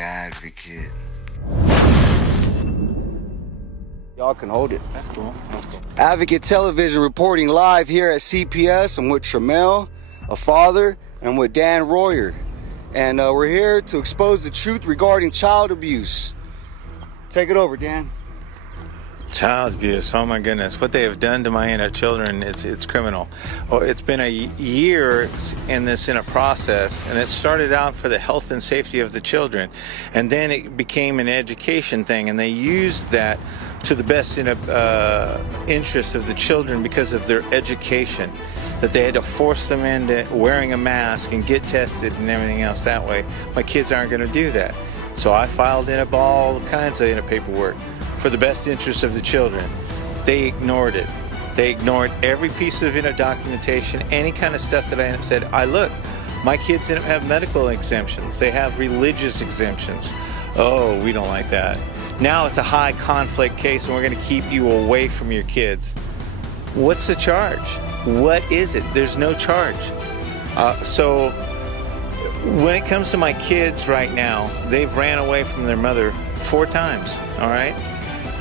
advocate. Y'all can hold it. That's cool. That's cool. Advocate Television reporting live here at CPS. I'm with Tramel, a father, and with Dan Royer. And we're here to expose the truth regarding child abuse. Take it over, Dan. Child abuse, oh my goodness. What they have done to my children, it's criminal. Oh, it's been a year in a process, and it started out for the health and safety of the children. And then it became an education thing, and they used that to the best interest of the children because of their education. That they had to force them into wearing a mask and get tested and everything else that way. My kids aren't going to do that. So I filed in all kinds of paperwork for the best interest of the children. They ignored it. They ignored every piece of documentation, any kind of stuff that I said, look, my kids didn't have medical exemptions. They have religious exemptions. Oh, we don't like that. Now it's a high conflict case and we're going to keep you away from your kids. What's the charge? What is it? There's no charge. So when it comes to my kids right now, they've ran away from their mother 4 times, all right?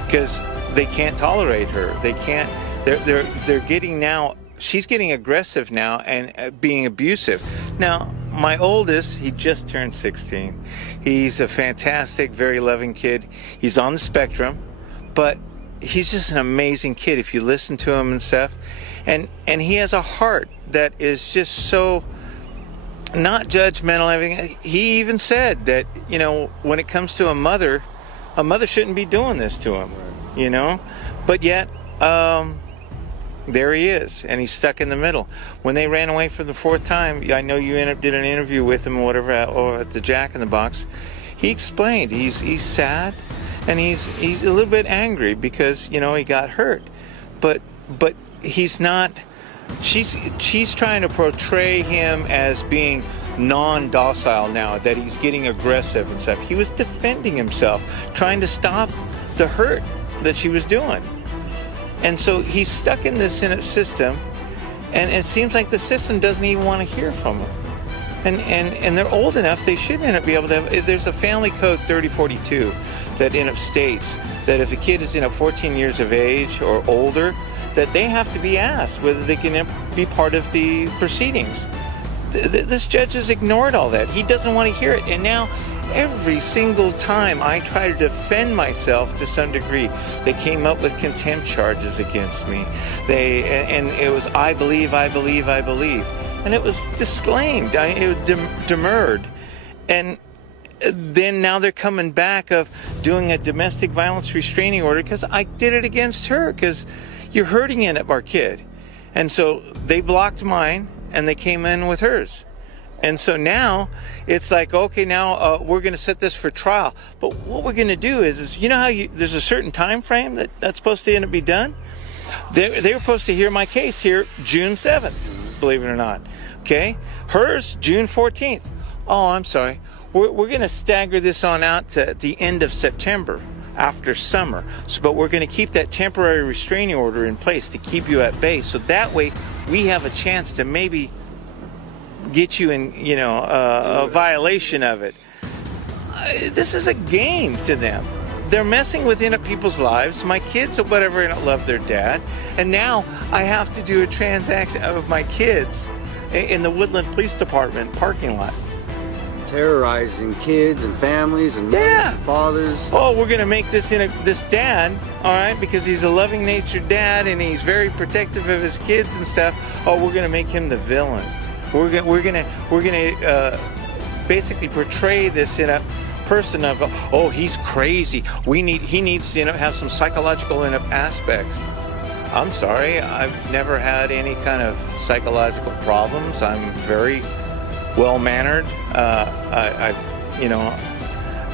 Because they can't tolerate her. They can't, they're getting now, she's getting aggressive now and being abusive. Now, my oldest, he just turned 16. He's a fantastic, very loving kid. He's on the spectrum, but he's just an amazing kid if you listen to him and stuff. And he has a heart that is just so not judgmental and everything. He even said that, when it comes to a mother shouldn't be doing this to him, But yet, there he is, and he's stuck in the middle. When they ran away for the 4th time, I know you did an interview with him or whatever, or at the Jack in the Box. He explained he's sad, and he's a little bit angry because, he got hurt. But he's not, she's trying to portray him as being non-docile now, that he's getting aggressive and stuff. He was defending himself, trying to stop the hurt that she was doing. And so he's stuck in this system, and it seems like the system doesn't even want to hear from him. And they're old enough, they shouldn't be able to have, there's a family code 3042 that states that if a kid is 14 years of age or older, that they have to be asked whether they can be part of the proceedings. This judge has ignored all that. He doesn't want to hear it. And now, every single time I try to defend myself to some degree, they came up with contempt charges against me. And it was, I believe. And it was disclaimed. It was demurred. And then now they're coming back of doing a domestic violence restraining order because I did it against her, because you're hurting our kid. And so they blocked mine and they came in with hers. And so now it's like, okay, now we're going to set this for trial. But what we're going to do is how there's a certain time frame that's supposed to be done? They were supposed to hear my case here June 7th, believe it or not. Okay? Hers, June 14th. Oh, I'm sorry. We're going to stagger this on out to the end of September, after summer. But we're going to keep that temporary restraining order in place to keep you at bay. So that way we have a chance to maybe get you in, a violation of it. This is a game to them. They're messing with people's lives. My kids or whatever love their dad. And now I have to do a transaction of my kids in the Woodland Police Department parking lot. Terrorizing kids and families and fathers. Oh, we're going to make this this dad, all right, because he's a loving-natured dad and he's very protective of his kids and stuff. Oh, we're going to make him the villain. We're going to basically portray this person of, oh, he's crazy. He needs to have some psychological aspects. I'm sorry, I've never had any kind of psychological problems. I'm very well-mannered.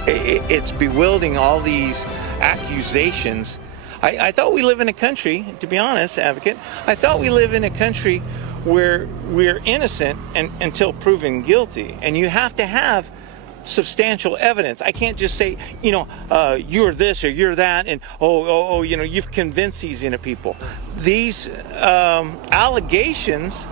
It's bewildering, all these accusations. I thought we live in a country, to be honest, Advocate, I thought we live in a country where we're innocent until proven guilty. And you have to have substantial evidence. I can't just say, you're this or you're that, and you've convinced these people. These allegations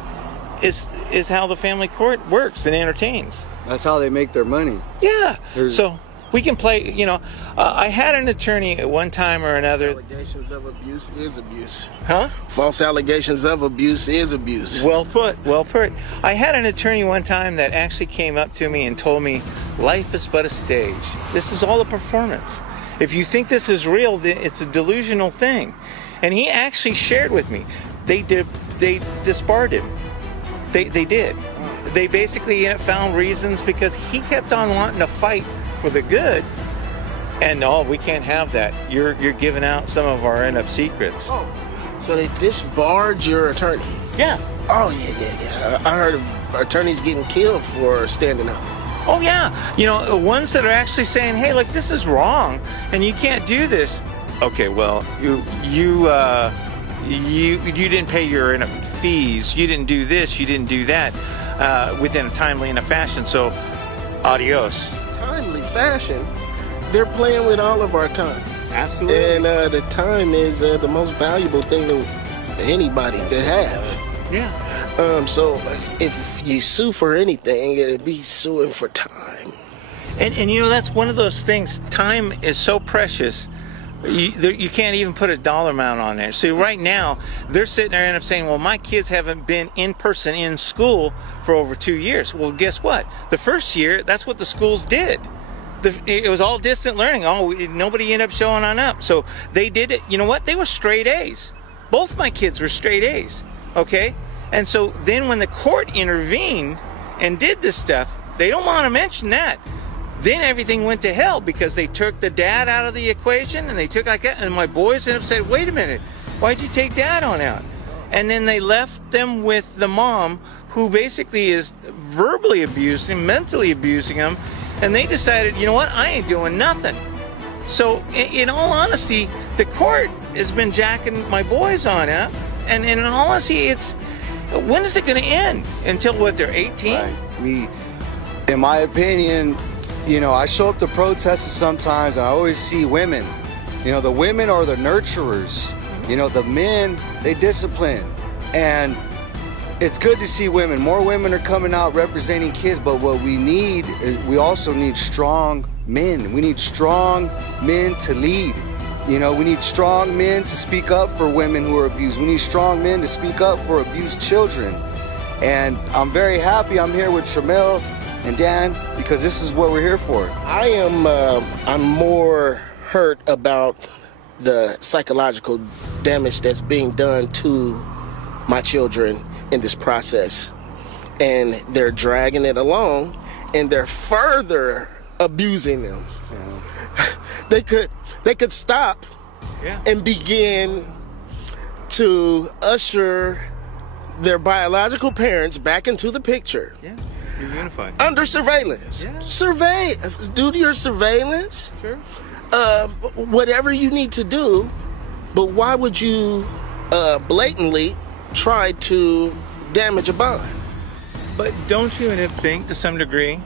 is how the family court works and entertains. That's how they make their money. Yeah. So We can play, you know, I had an attorney at one time or another. Allegations of abuse is abuse. Huh? False allegations of abuse is abuse. Well put, well put. I had an attorney one time that actually came up to me and told me, life is but a stage. This is all a performance. If you think this is real, it's a delusional thing. And he actually shared with me, they disbarred him. They did. They basically found reasons because he kept on wanting to fight for the good, and no, we can't have that. You're giving out some of our end up secrets. Oh, so they disbarred your attorney? Yeah. Oh yeah. I heard of attorneys getting killed for standing up. Oh yeah. You know, ones that are actually saying, hey, like this is wrong, and you can't do this. Okay, well, you didn't pay your fees. You didn't do this. You didn't do that within a timely enough fashion. So, adios. Timely fashion? They're playing with all of our time. Absolutely. And the time is the most valuable thing that anybody could have. Yeah. So if you sue for anything, it'd be suing for time. And you know, that's one of those things. Time is so precious. You can't even put a dollar amount on there. So right now, they're sitting there and end up saying, well, my kids haven't been in person in school for over 2 years. Well, guess what? The first year, that's what the schools did. It was all distant learning. Oh, nobody ended up showing on up. So they did it. You know what? They were straight A's. Both my kids were straight A's. Okay? And so then when the court intervened and did this stuff, they don't want to mention that. Then everything went to hell because they took the dad out of the equation and they took like that. And my boys ended up saying, wait a minute, why'd you take dad on out? And then they left them with the mom who basically is verbally abusing, mentally abusing them. And they decided, you know what, I ain't doing nothing. So in all honesty, the court has been jacking my boys on out. And in all honesty, when is it going to end? Until what, they're 18? Right. In my opinion, you know, I show up to protests sometimes and I always see women. You know, the women are the nurturers. You know, the men, they discipline. And it's good to see women. More women are coming out representing kids, but what we need is we also need strong men. We need strong men to lead. You know, we need strong men to speak up for women who are abused. We need strong men to speak up for abused children. And I'm very happy I'm here with Tramel and Dan, because this is what we're here for. I'm more hurt about the psychological damage that's being done to my children in this process. And they're dragging it along and they're further abusing them. Yeah. They could stop and begin to usher their biological parents back into the picture. Yeah. Unified. Under surveillance. Yeah. Do your surveillance. Sure. Whatever you need to do, but why would you blatantly try to damage a bond? But don't you think to some degree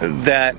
that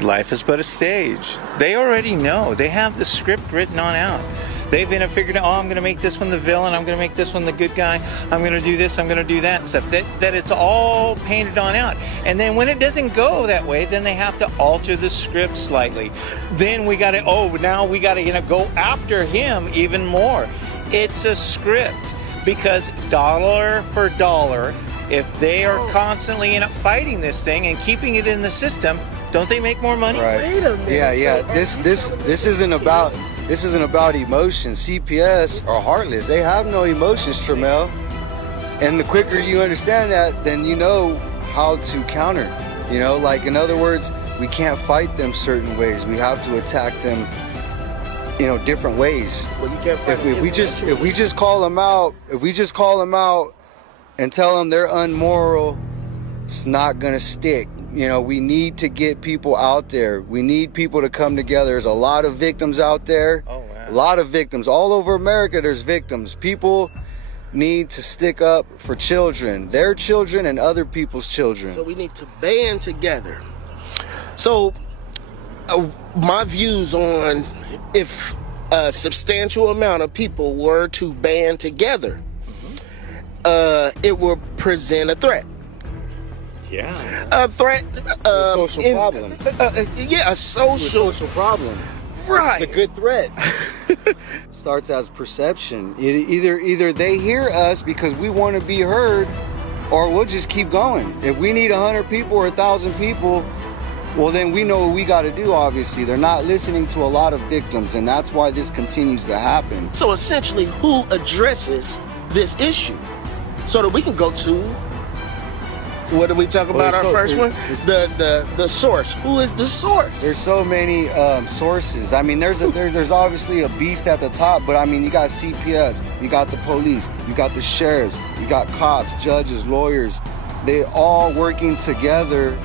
life is but a stage? They already know. They have the script written on out. They've been figured out, oh, I'm going to make this one the villain, I'm going to make this one the good guy, I'm going to do this, I'm going to do that and stuff. That it's all painted on out. And then when it doesn't go that way, then they have to alter the script slightly. Then we got to, now we got to go after him even more. It's a script, because dollar for dollar, if they are constantly fighting this thing and keeping it in the system, don't they make more money? Right. Wait a minute. Yeah. This isn't about emotions. CPS are heartless. They have no emotions, Tramel. And the quicker you understand that, then you know how to counter. You know, like in other words, we can't fight them certain ways. We have to attack them, you know, different ways. Well, you can't fight if we just call them out and tell them they're unmoral, it's not gonna stick. You know, we need to get people out there. We need people to come together. There's a lot of victims out there. Oh, wow. A lot of victims. All over America, there's victims. People need to stick up for children, their children and other people's children. So we need to band together. So my views on if a substantial amount of people were to band together, it will present a threat. Yeah. A threat. A social problem. Yeah, a social problem. Right. It's a good threat. Starts as perception. Either they hear us because we want to be heard, or we'll just keep going. If we need 100 people or 1,000 people, well, then we know what we got to do, obviously. They're not listening to a lot of victims, and that's why this continues to happen. So essentially, who addresses this issue? So that we can go to, what did we talk about our first one? The source. Who is the source? There's so many sources. I mean, there's obviously a beast at the top, but I mean, you got CPS, you got the police, you got the sheriffs, you got cops, judges, lawyers. They all working together.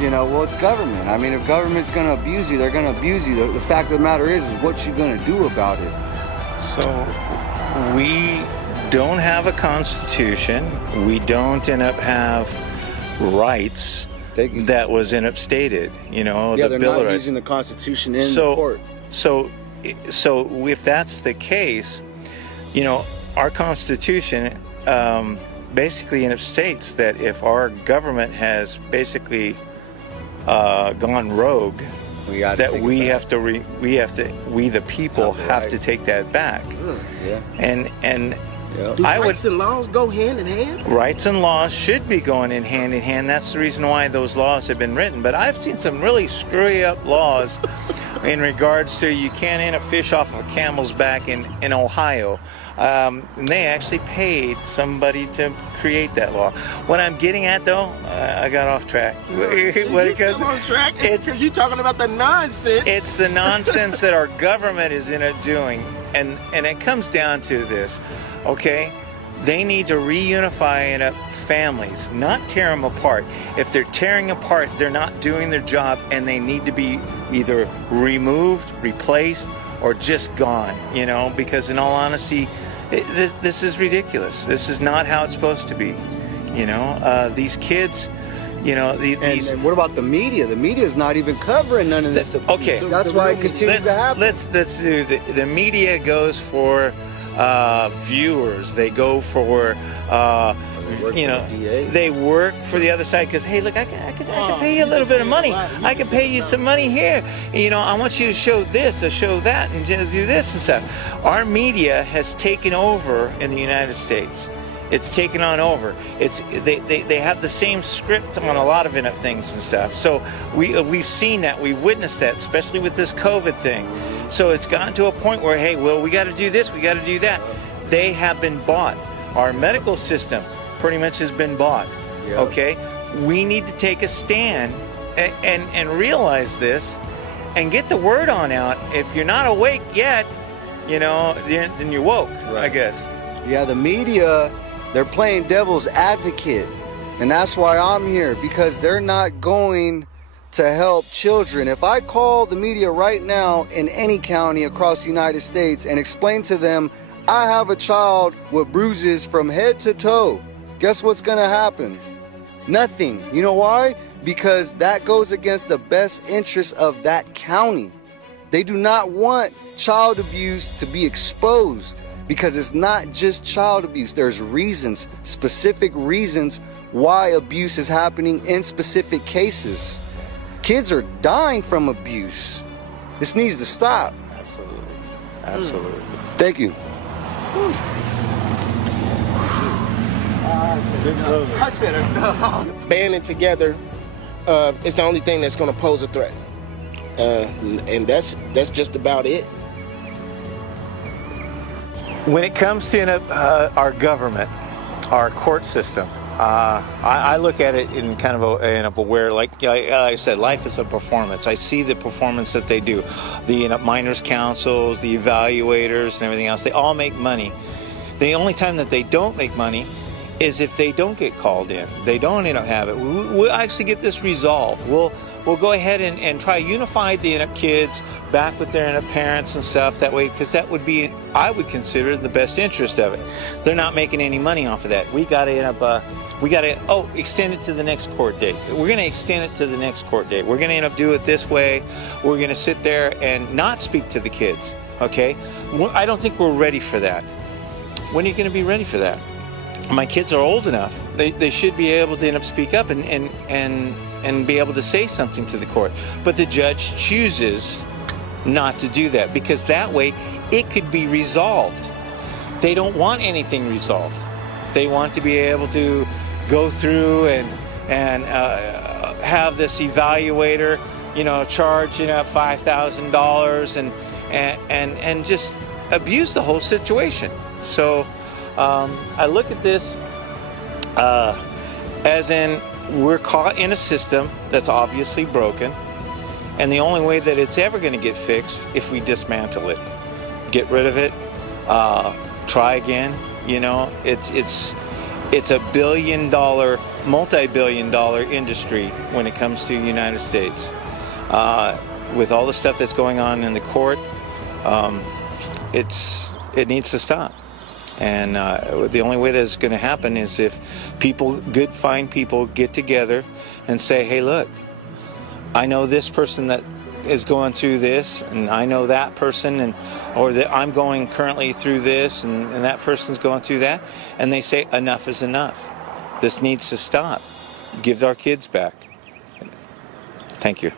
You know, well, it's government. I mean, if government's going to abuse you, they're going to abuse you. The fact of the matter is what you're going to do about it. So we don't have a constitution. We don't end up have rights that was end up stated. You know, yeah, the they're Bill not of Rights. using the Constitution in the court. So if that's the case, you know, our Constitution basically states that if our government has basically gone rogue, we the people have to take that back. Yeah. And do rights and laws go hand in hand? Rights and laws should be going in hand. That's the reason why those laws have been written. But I've seen some really screwy up laws in regards to you can't eat a fish off of a camel's back in Ohio. And they actually paid somebody to create that law. What I'm getting at, though, I got off track. You're still on track? Because you're talking about the nonsense. It's the nonsense that our government is doing. And it comes down to this, okay? They need to reunify families, not tear them apart. If they're tearing apart, they're not doing their job, and they need to be either removed, replaced, or just gone, you know, because in all honesty, this is ridiculous. This is not how it's supposed to be. You know, these kids, you know, these. And what about the media? The media is not even covering none of this. Okay, that's why it continues to happen. Let's do the media goes for viewers. They go for you know, they work for the other side because, hey, look, I can pay you a little bit of money. I can pay you some money here. You know, I want you to show this or show that and do this and stuff. Our media has taken over in the United States. It's taken on over. They have the same script on a lot of things and stuff. So we've seen that, we've witnessed that, especially with this COVID thing. So it's gotten to a point where, hey, well, we got to do this, we got to do that. They have been bought. Our medical system pretty much has been bought. Yep. Okay, we need to take a stand and realize this and get the word on out. If you're not awake yet, you know, then you're woke, right. I guess. Yeah, the media, they're playing devil's advocate, and that's why I'm here, because they're not going to help children. If I call the media right now in any county across the United States and explain to them I have a child with bruises from head to toe, guess what's gonna happen? Nothing. You know why? Because that goes against the best interest of that county. They do not want child abuse to be exposed, because it's not just child abuse. There's reasons, specific reasons why abuse is happening in specific cases. Kids are dying from abuse. This needs to stop. Absolutely. Absolutely. Thank you. I said enough. Banding together is the only thing that's going to pose a threat, and that's just about it. When it comes to our government, our court system, I look at it in kind of a where, like I said, life is a performance. I see the performance that they do. The minors' councils, the evaluators, and everything else, they all make money. The only time that they don't make money is if they don't get called in. They don't end up having it. We'll actually get this resolved. We'll go ahead and try to unify the kids back with their parents and stuff that way, because that would be, I would consider, the best interest of it. They're not making any money off of that. We got to end up, extend it to the next court date. We're going to extend it to the next court date. We're going to end up doing it this way. We're going to sit there and not speak to the kids, okay? I don't think we're ready for that. When are you going to be ready for that? My kids are old enough they should be able to end up speak up and be able to say something to the court. But the judge chooses not to do that, because that way it could be resolved. They don't want anything resolved. They want to be able to go through and have this evaluator, you know, charge, you know, $5,000 and just abuse the whole situation. So I look at this as in, we're caught in a system that's obviously broken, and the only way that it's ever going to get fixed if we dismantle it, get rid of it, try again. You know, it's a billion-dollar, multi-billion-dollar industry when it comes to the United States. With all the stuff that's going on in the court, it needs to stop. And the only way that's going to happen is if people, good, fine people, get together and say, hey, look, I know this person that is going through this, and I know that person, or that I'm going currently through this, and that person's going through that, and they say enough is enough. This needs to stop. Give our kids back. Thank you.